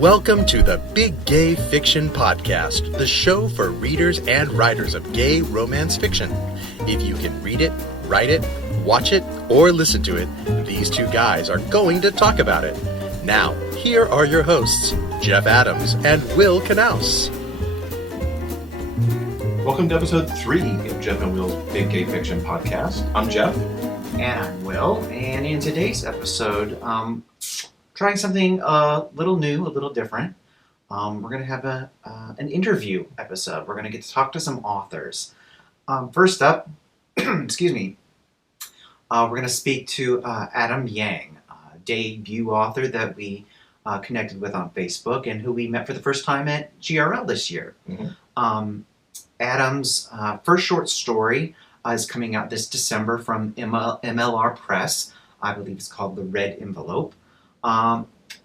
Welcome to the Big Gay Fiction Podcast, the show for readers and writers of gay romance fiction. If you can read it, write it, watch it, or listen to it, these two guys are going to talk about it. Now, here are your hosts, Jeff Adams and Will Knaus. Welcome to episode 3 of Jeff and Will's Big Gay Fiction Podcast. I'm Jeff. And I'm Will. And in today's episode, trying something a little new, a little different. We're going to have an interview episode. We're going to get to talk to some authors. First up, excuse me, we're going to speak to Adam Yang, a debut author that we connected with on Facebook and who we met for the first time at GRL this year. Mm-hmm. Adam's first short story is coming out this December from MLR Press. I believe it's called The Red Envelope.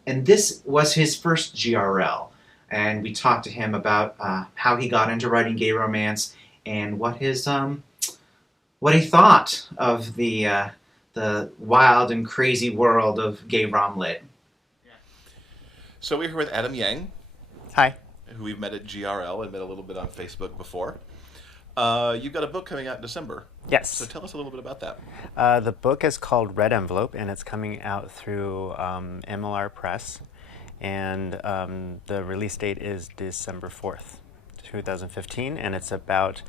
And this was his first GRL, and we talked to him about how he got into writing gay romance and what his what he thought of the wild and crazy world of gay rom lit. So we're here with Adam Yang. Hi. Who we've met at GRL and met a little bit on Facebook before. You've got a book coming out in December. Yes. So tell us a little bit about that. The book is called Red Envelope, and it's coming out through MLR Press. And the release date is December 4th, 2015. And it's about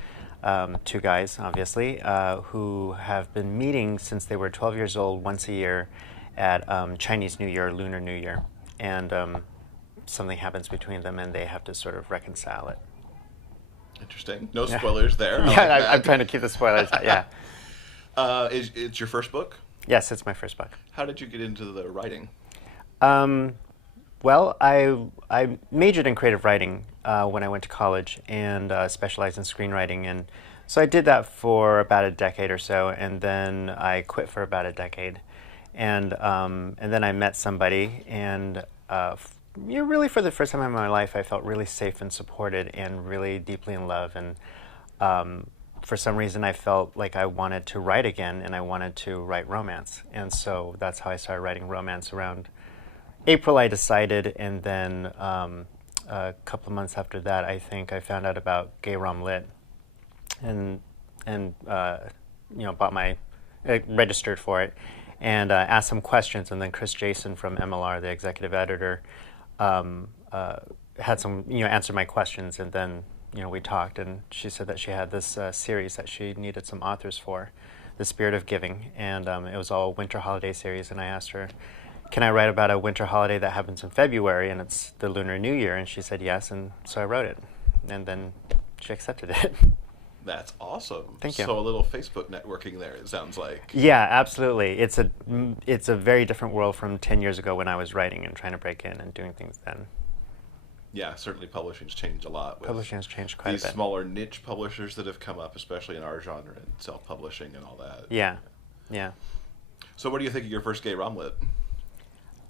two guys, obviously, who have been meeting since they were 12 years old once a year at Chinese New Year, Lunar New Year. And something happens between them, and they have to sort of reconcile it. Interesting. No spoilers there. Yeah, I'm trying to keep the spoilers. Yeah. It's your first book? Yes, it's my first book. How did you get into the writing? Well, I majored in creative writing when I went to college and specialized in screenwriting. And so I did that for about a decade or so, and then I quit for about a decade. And then I met somebody, and really for the first time in my life, I felt really safe and supported and really deeply in love. And for some reason, I felt like I wanted to write again, and I wanted to write romance. And so that's how I started writing romance. Around April, I decided, and then a couple of months after that, I think I found out about Gay Rom Lit, and registered for it, and asked some questions. And then Chris Jason from MLR, the executive editor, had some, answered my questions, and then, we talked, and she said that she had this series that she needed some authors for, The Spirit of Giving, and it was all winter holiday series, and I asked her, can I write about a winter holiday that happens in February, and it's the Lunar New Year, and she said yes, and so I wrote it, and then she accepted it. That's awesome. Thank you. So a little Facebook networking there, it sounds like. Yeah, absolutely. It's a very different world from 10 years ago when I was writing and trying to break in and doing things then. Yeah, certainly publishing's changed a lot. Publishing has changed quite a bit. These smaller niche publishers that have come up, especially in our genre and self-publishing and all that. Yeah. So what do you think of your first gay romlit?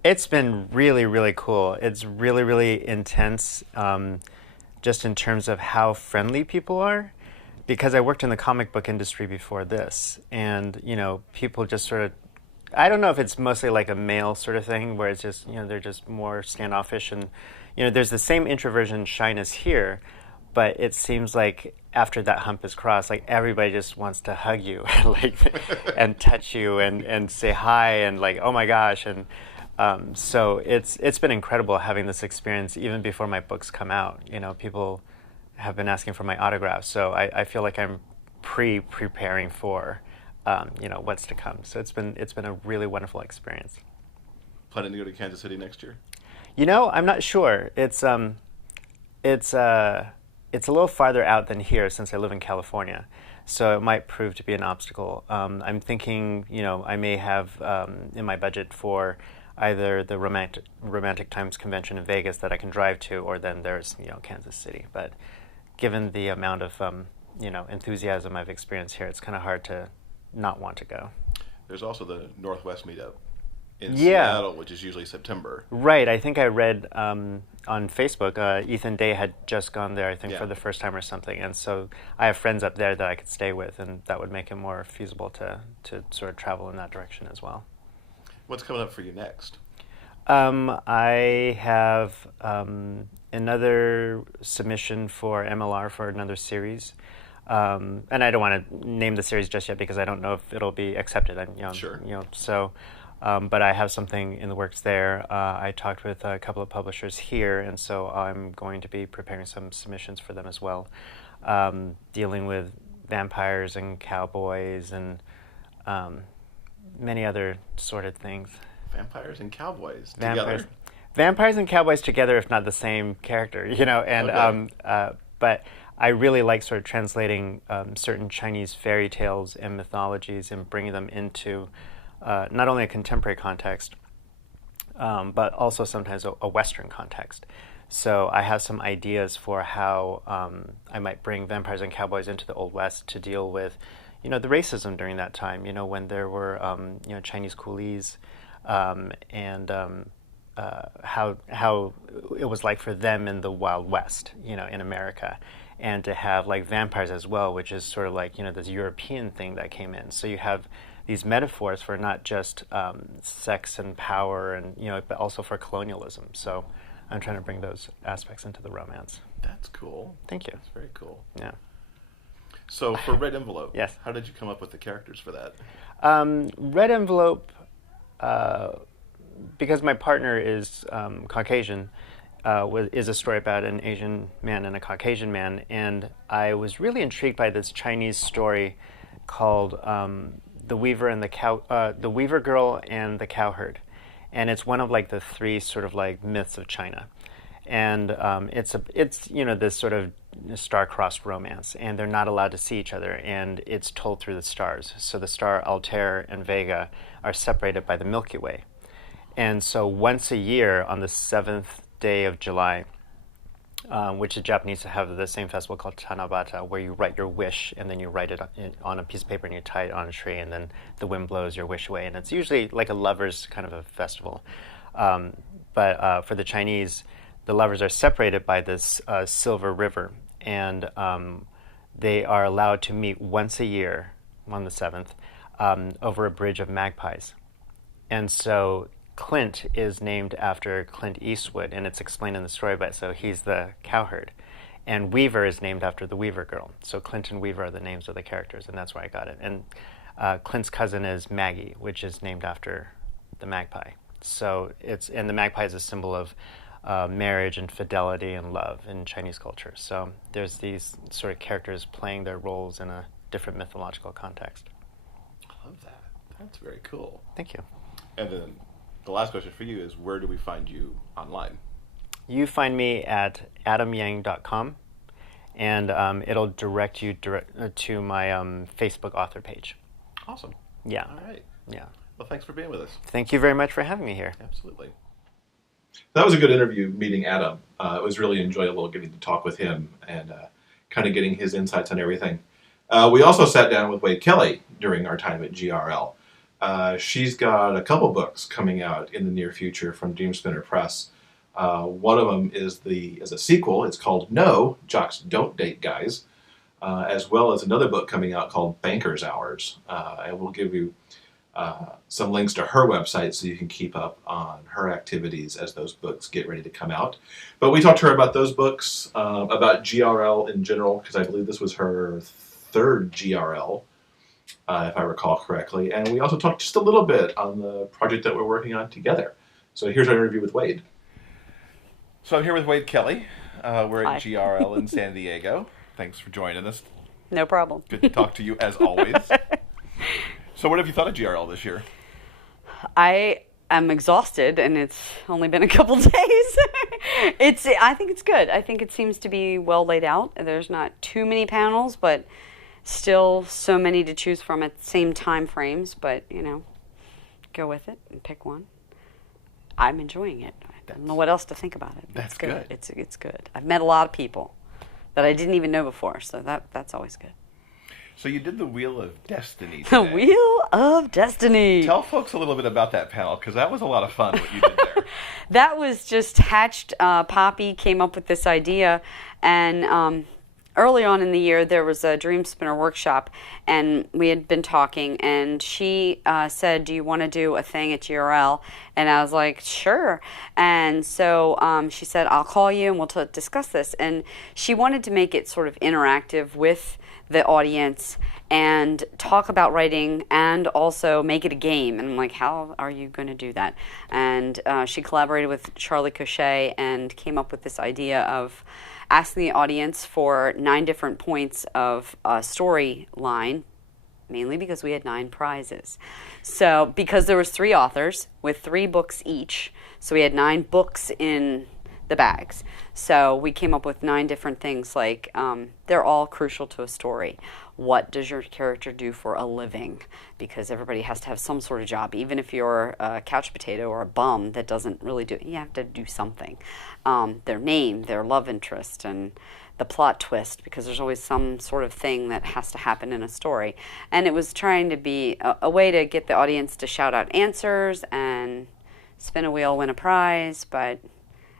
It's been really, really cool. It's really, really intense, just in terms of how friendly people are. Because I worked in the comic book industry before this, and people just sort of, I don't know if it's mostly like a male sort of thing where it's just, they're just more standoffish, and there's the same introversion shyness here, but it seems like after that hump is crossed, like everybody just wants to hug you and and touch you and say hi and like, oh my gosh, and so it's been incredible having this experience even before my books come out. People have been asking for my autographs, so I feel like I'm preparing for what's to come. So it's been a really wonderful experience. Planning to go to Kansas City next year? I'm not sure. It's a little farther out than here since I live in California, so it might prove to be an obstacle. I'm thinking I may have in my budget for either the Romantic Times convention in Vegas that I can drive to, or then there's Kansas City. But given the amount of enthusiasm I've experienced here, it's kind of hard to not want to go. There's also the Northwest meetup in Seattle, which is usually September. Right. I think I read on Facebook, Ethan Day had just gone there, I think, for the first time or something. And so I have friends up there that I could stay with, and that would make it more feasible to sort of travel in that direction as well. What's coming up for you next? I have another submission for MLR for another series. And I don't want to name the series just yet because I don't know if it'll be accepted. Sure. But I have something in the works there. I talked with a couple of publishers here, and so I'm going to be preparing some submissions for them as well, dealing with vampires and cowboys and many other sorted things. Vampires and cowboys Vampires, together. vampires and cowboys together, if not the same character, And Okay. But I really like sort of translating certain Chinese fairy tales and mythologies and bringing them into not only a contemporary context, but also sometimes a Western context. So I have some ideas for how I might bring vampires and cowboys into the Old West to deal with, the racism during that time. When there were Chinese coolies, and how it was like for them in the Wild West, in America, and to have like vampires as well, which is sort of like this European thing that came in. So you have these metaphors for not just sex and power, and but also for colonialism. So I'm trying to bring those aspects into the romance. That's cool. Thank you. That's very cool. Yeah. So for Red Envelope, Yes. How did you come up with the characters for that? Red Envelope, because my partner is Caucasian, is a story about an Asian man and a Caucasian man, and I was really intrigued by this Chinese story called the Weaver Girl and the Cowherd, and it's one of like the three sort of like myths of China, and it's this sort of star-crossed romance, and they're not allowed to see each other, and it's told through the stars. So the star Altair and Vega are separated by the Milky Way, and so once a year on the 7th day of July, which the Japanese have the same festival called Tanabata, where you write your wish and then you write it on a piece of paper and you tie it on a tree, and then the wind blows your wish away. And it's usually like a lovers kind of a festival. But for the Chinese, the lovers are separated by this silver river, and they are allowed to meet once a year on the 7th over a bridge of magpies. And so Clint is named after Clint Eastwood, and it's explained in the story, but so he's the cowherd. And Weaver is named after the Weaver Girl. So Clint and Weaver are the names of the characters, and that's where I got it. And Clint's cousin is Maggie, which is named after the magpie. So and the magpie is a symbol of marriage and fidelity and love in Chinese culture. So there's these sort of characters playing their roles in a different mythological context. I love that. That's very cool. Thank you. And then the last question for you is, where do we find you online? You find me at adamyang.com, and it'll direct you to my Facebook author page. Awesome. Yeah. All right. Yeah. Well, thanks for being with us. Thank you very much for having me here. Absolutely. That was a good interview, meeting Adam. It was really enjoyable getting to talk with him and kind of getting his insights on everything. We also sat down with Wade Kelly during our time at GRL. She's got a couple books coming out in the near future from Dream Spinner Press. One of them is a sequel. It's called No, Jocks Don't Date Guys, as well as another book coming out called Banker's Hours. And we'll give you some links to her website so you can keep up on her activities as those books get ready to come out. But we talked to her about those books, about GRL in general, because I believe this was her third GRL. If I recall correctly. And we also talked just a little bit on the project that we're working on together. So here's our interview with Wade. So I'm here with Wade Kelly. We're Hi. at GRL in San Diego. Thanks for joining us. No problem. Good to talk to you as always. So what have you thought of GRL this year? I am exhausted, and it's only been a couple days. I think it's good. I think it seems to be well laid out. There's not too many panels, but still so many to choose from at the same time frames. But, go with it and pick one. I'm enjoying it. I don't know what else to think about it. That's It's good. good. It's good. I've met a lot of people that I didn't even know before, so that's always good. So you did the Wheel of Destiny The today. Wheel of Destiny. Tell folks a little bit about that panel, because that was a lot of fun what you did there. That was just hatched. Poppy came up with this idea, and early on in the year, there was a Dream Spinner workshop, and we had been talking, and she said, do you want to do a thing at GRL? And I was like, sure. And so she said, I'll call you, and we'll discuss this. And she wanted to make it sort of interactive with the audience and talk about writing and also make it a game. And I'm like, how are you going to do that? And she collaborated with Charlie Cochet and came up with this idea of asking the audience for 9 different points of a storyline, mainly because we had 9 prizes. So because there was 3 authors with 3 books each, so we had 9 books in the bags. So we came up with 9 different things, like they're all crucial to a story. What does your character do for a living? Because everybody has to have some sort of job. Even if you're a couch potato or a bum that doesn't really do it, you have to do something. Their name, their love interest, and the plot twist, because there's always some sort of thing that has to happen in a story. And it was trying to be a way to get the audience to shout out answers and spin a wheel, win a prize,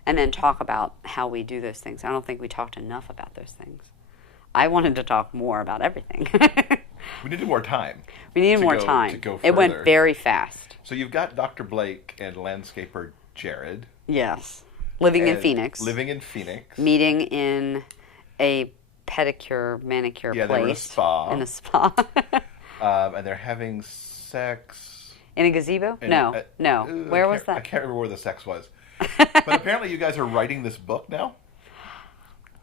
and then talk about how we do those things. I don't think we talked enough about those things. I wanted to talk more about everything. We needed more time. We needed more time. To go it went further. very fast. So you've got Dr. Blake and landscaper Jared. Yes. Living in Phoenix. Living in Phoenix. Meeting in a pedicure, manicure Yeah, place. they were in a spa. In a spa. And they're having sex. In a gazebo? No. Where was that? I can't remember where the sex was. But apparently you guys are writing this book now?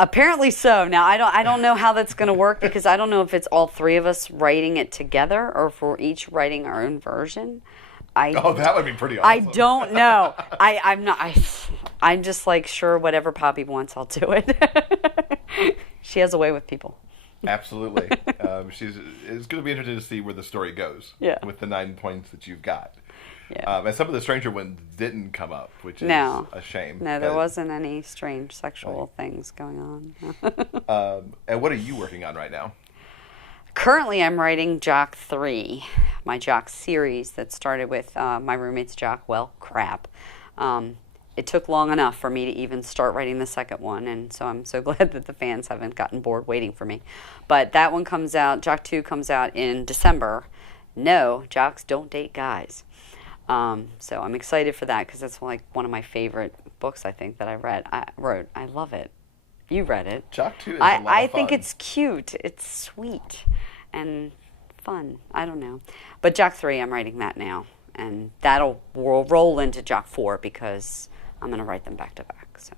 Apparently so. Now I don't know how that's going to work, because I don't know if it's all 3 of us writing it together or if we're each writing our own version. Oh, that would be pretty awesome. I don't know. I'm not. I'm just like, sure, whatever Poppy wants, I'll do it. She has a way with people. Absolutely. It's going to be interesting to see where the story goes. Yeah. With the 9 points that you've got. Yeah. And some of the stranger ones didn't come up, which is a shame. No, there wasn't any strange sexual things going on. And what are you working on right now? Currently, I'm writing Jock 3, my Jock series that started with my roommate's Jock. Well, crap. It took long enough for me to even start writing the second one, and so I'm so glad that the fans haven't gotten bored waiting for me. But that one comes out, Jock 2 comes out in December. No, Jocks Don't Date Guys. So I'm excited for that, because that's like one of my favorite books, I think, that I wrote. I love it. You read it. Jock 2 is a lot of fun. I think it's cute. It's sweet and fun. I don't know. But Jock 3, I'm writing that now. And will roll into Jock 4, because I'm going to write them back to back. So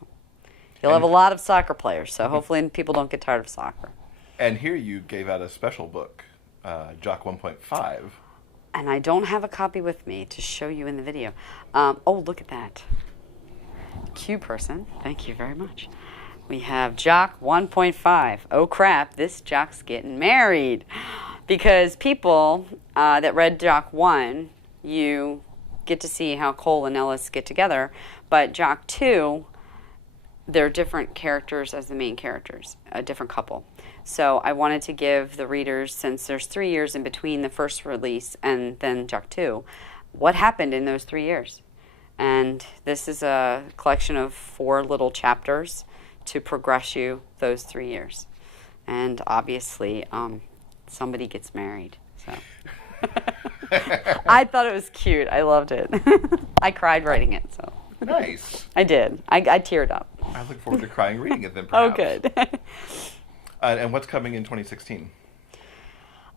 you'll have a lot of soccer players. So hopefully people don't get tired of soccer. And here you gave out a special book, Jock 1.5. And I don't have a copy with me to show you in the video. Oh, look at that. Q person. Thank you very much. We have Jock 1.5. Oh, crap. This Jock's getting married. Because people that read Jock 1, you get to see how Cole and Ellis get together. But Jock 2, they're different characters as the main characters, a different couple. So I wanted to give the readers, since there's 3 years in between the first release and then Jock 2, what happened in those 3 years. And this is a collection of 4 little chapters to progress you those 3 years. And obviously, somebody gets married. So I thought it was cute. I loved it. I cried writing it. So Nice. I did. I teared up. I look forward to crying reading it then, Oh, perhaps. good. And what's coming in 2016?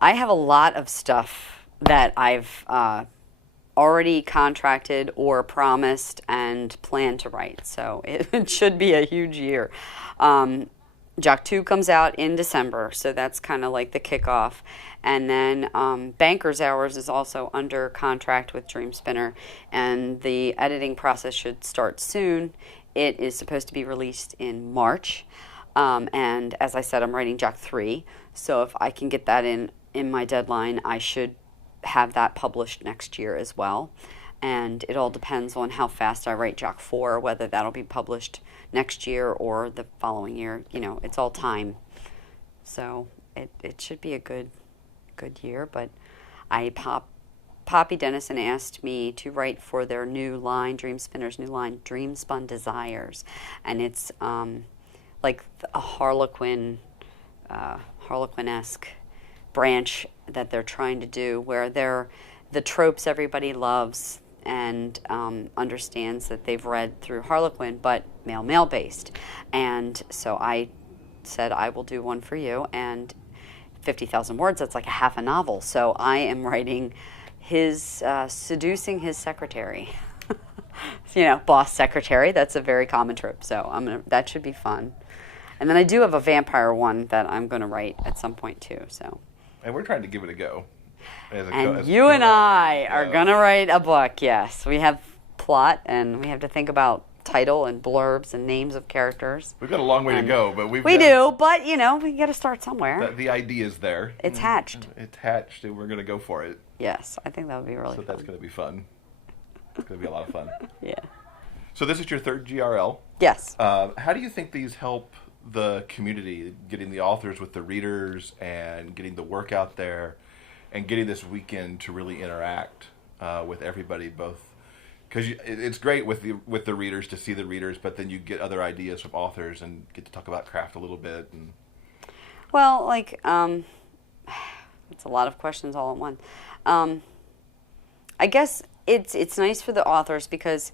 I have a lot of stuff that I've already contracted or promised and plan to write. So it should be a huge year. Jock 2 comes out in December, so that's kind of like the kickoff. And then Banker's Hours is also under contract with Dream Spinner, and the editing process should start soon. It is supposed to be released in March. And as I said, I'm writing Jock 3, so if I can get that in my deadline, I should have that published next year as well. And it all depends on how fast I write Jock 4, whether that'll be published next year or the following year. You know, it's all time. So it should be a good year. But Poppy Dennison asked me to write for their new line, Dream Spinner's new line, Dream Spun Desires. And it's like a Harlequin Harlequin-esque branch that they're trying to do, where they're the tropes everybody loves and understands that they've read through Harlequin, but male based. And so I said, I will do one for you, and 50,000 words, that's like a half a novel. So I am writing his seducing his secretary. Boss secretary, that's a very common trope. So that should be fun. And then I do have a vampire one that I'm going to write at some point too. So. And we're trying to give it a go. And you and I are going to write a book, yes. We have plot, and we have to think about title and blurbs and names of characters. We've got a long way to go, but we do, but we got to start somewhere. The idea is there. It's hatched. It's hatched, and we're going to go for it. Yes, I think that would be really fun. So that's going to be fun. It's going to be a lot of fun. Yeah. So this is your third GRL. Yes. How do you think these help the community, getting the authors with the readers and getting the work out there and getting this weekend to really interact with everybody, both because it's great with the readers to see the readers, but then you get other ideas from authors and get to talk about craft a little bit. And well, it's a lot of questions all at once. I guess it's nice for the authors because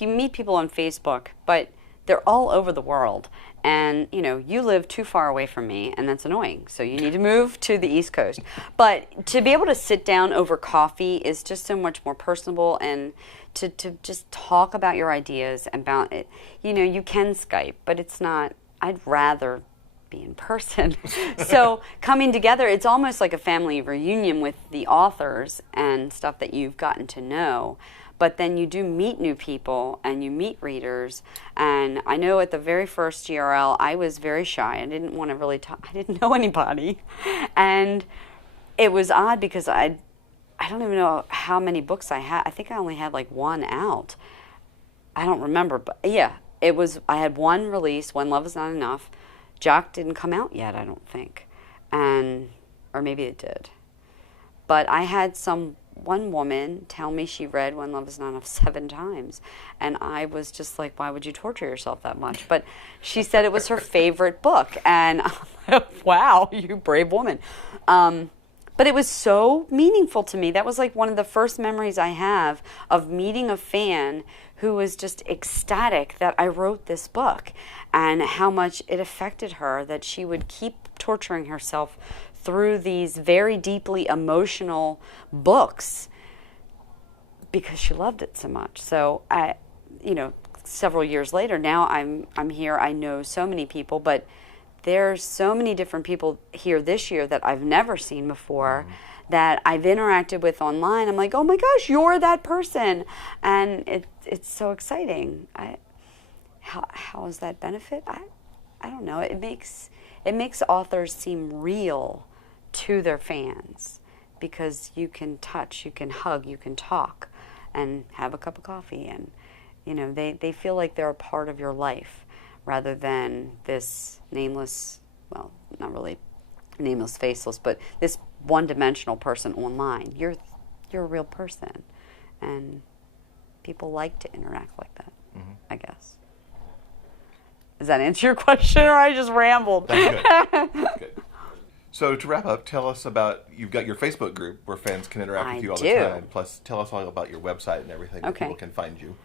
you meet people on Facebook, but they're all over the world. And, you live too far away from me, and that's annoying. So you need to move to the East Coast. But to be able to sit down over coffee is just so much more personable, and to just talk about your ideas about it. You can Skype, but it's not, I'd rather be in person. So coming together, it's almost like a family reunion with the authors and stuff that you've gotten to know. But then you do meet new people and you meet readers. And I know at the very first GRL, I was very shy. I didn't want to really talk. I didn't know anybody. And it was odd because I don't even know how many books I had. I think I only had one out. I don't remember. But yeah, I had one release, When Love Is Not Enough. Jock didn't come out yet, I don't think. Or maybe it did. But I had one woman tell me she read When Love Is Not Enough 7 times. And I was just like, why would you torture yourself that much? But she said it was her favorite book. And I'm like, wow, you brave woman. But it was so meaningful to me. That was one of the first memories I have of meeting a fan who was just ecstatic that I wrote this book and how much it affected her, that she would keep torturing herself through these very deeply emotional books because she loved it so much. So several years later, now I'm here. I know so many people, but there's so many different people here this year that I've never seen before, that I've interacted with online. I'm like, oh my gosh, you're that person, and it's so exciting. How is that benefit? I don't know. It makes authors seem real to their fans because you can touch, you can hug, you can talk, and have a cup of coffee, and they feel like they're a part of your life rather than this nameless, well, not really nameless, faceless, but this one-dimensional person online. You're a real person, and people like to interact like that, I guess. Does that answer your question, or I just rambled? That's good. That's good. So to wrap up, tell us about, you've got your Facebook group where fans can interact with you all the time. Plus, tell us all about your website and everything where people can find you.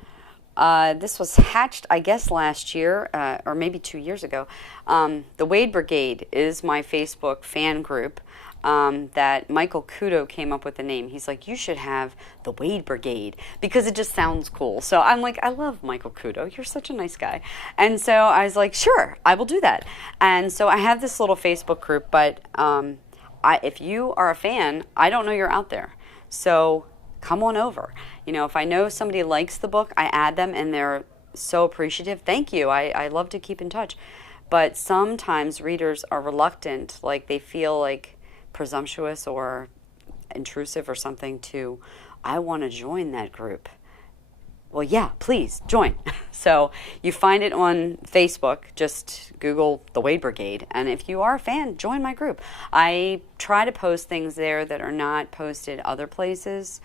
This was hatched, I guess, last year, or maybe 2 years ago. The Wade Brigade is my Facebook fan group that Michael Kudo came up with the name. He's like, you should have the Wade Brigade because it just sounds cool. So I'm like, I love Michael Kudo. You're such a nice guy. And so I was like, sure, I will do that. And so I have this little Facebook group, but if you are a fan, I don't know you're out there. So come on over. If I know somebody likes the book, I add them and they're so appreciative. Thank you. I love to keep in touch. But sometimes readers are reluctant, like they feel like presumptuous or intrusive or something I want to join that group. Well, yeah, please join. So you find it on Facebook. Just Google the Wade Brigade. And if you are a fan, join my group. I try to post things there that are not posted other places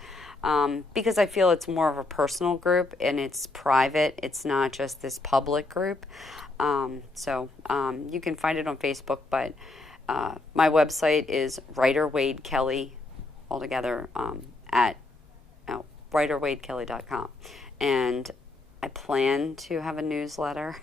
because I feel it's more of a personal group and it's private. It's not just this public group. So you can find it on Facebook, but my website is writer Wade Kelly, altogether, at writerwadekelly.com. And I plan to have a newsletter.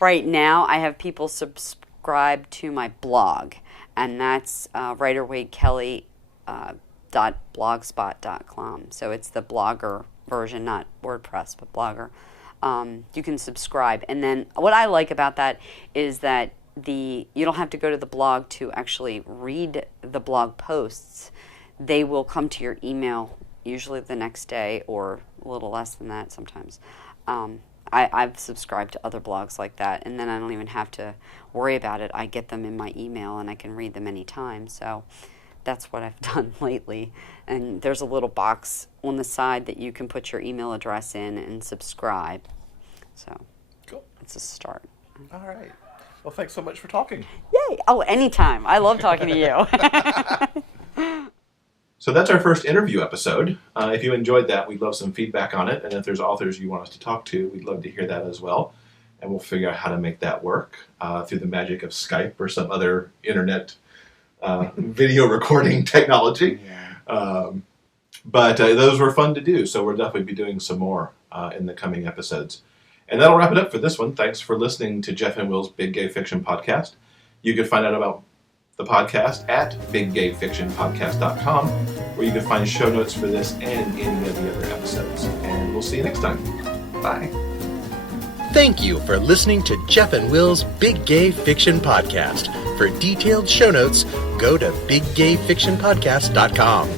Right now, I have people subscribe to my blog, and that's writerwadekelly.blogspot.com. So it's the blogger version, not WordPress, but Blogger. You can subscribe. And then what I like about that is that you don't have to go to the blog to actually read the blog posts. They will come to your email usually the next day, or a little less than that sometimes. I've subscribed to other blogs like that, and then I don't even have to worry about it. I get them in my email, and I can read them anytime. So that's what I've done lately. And there's a little box on the side that you can put your email address in and subscribe. So Cool. it's a start. All right. Well, thanks so much for talking. Yay! Oh, anytime. I love talking to you. So that's our first interview episode. If you enjoyed that, we'd love some feedback on it. And if there's authors you want us to talk to, we'd love to hear that as well. And we'll figure out how to make that work through the magic of Skype or some other internet video recording technology. Yeah. But those were fun to do, so we'll definitely be doing some more in the coming episodes. And that'll wrap it up for this one. Thanks for listening to Jeff and Will's Big Gay Fiction Podcast. You can find out about the podcast at biggayfictionpodcast.com, where you can find show notes for this and any of the other episodes. And we'll see you next time. Bye. Thank you for listening to Jeff and Will's Big Gay Fiction Podcast. For detailed show notes, go to biggayfictionpodcast.com.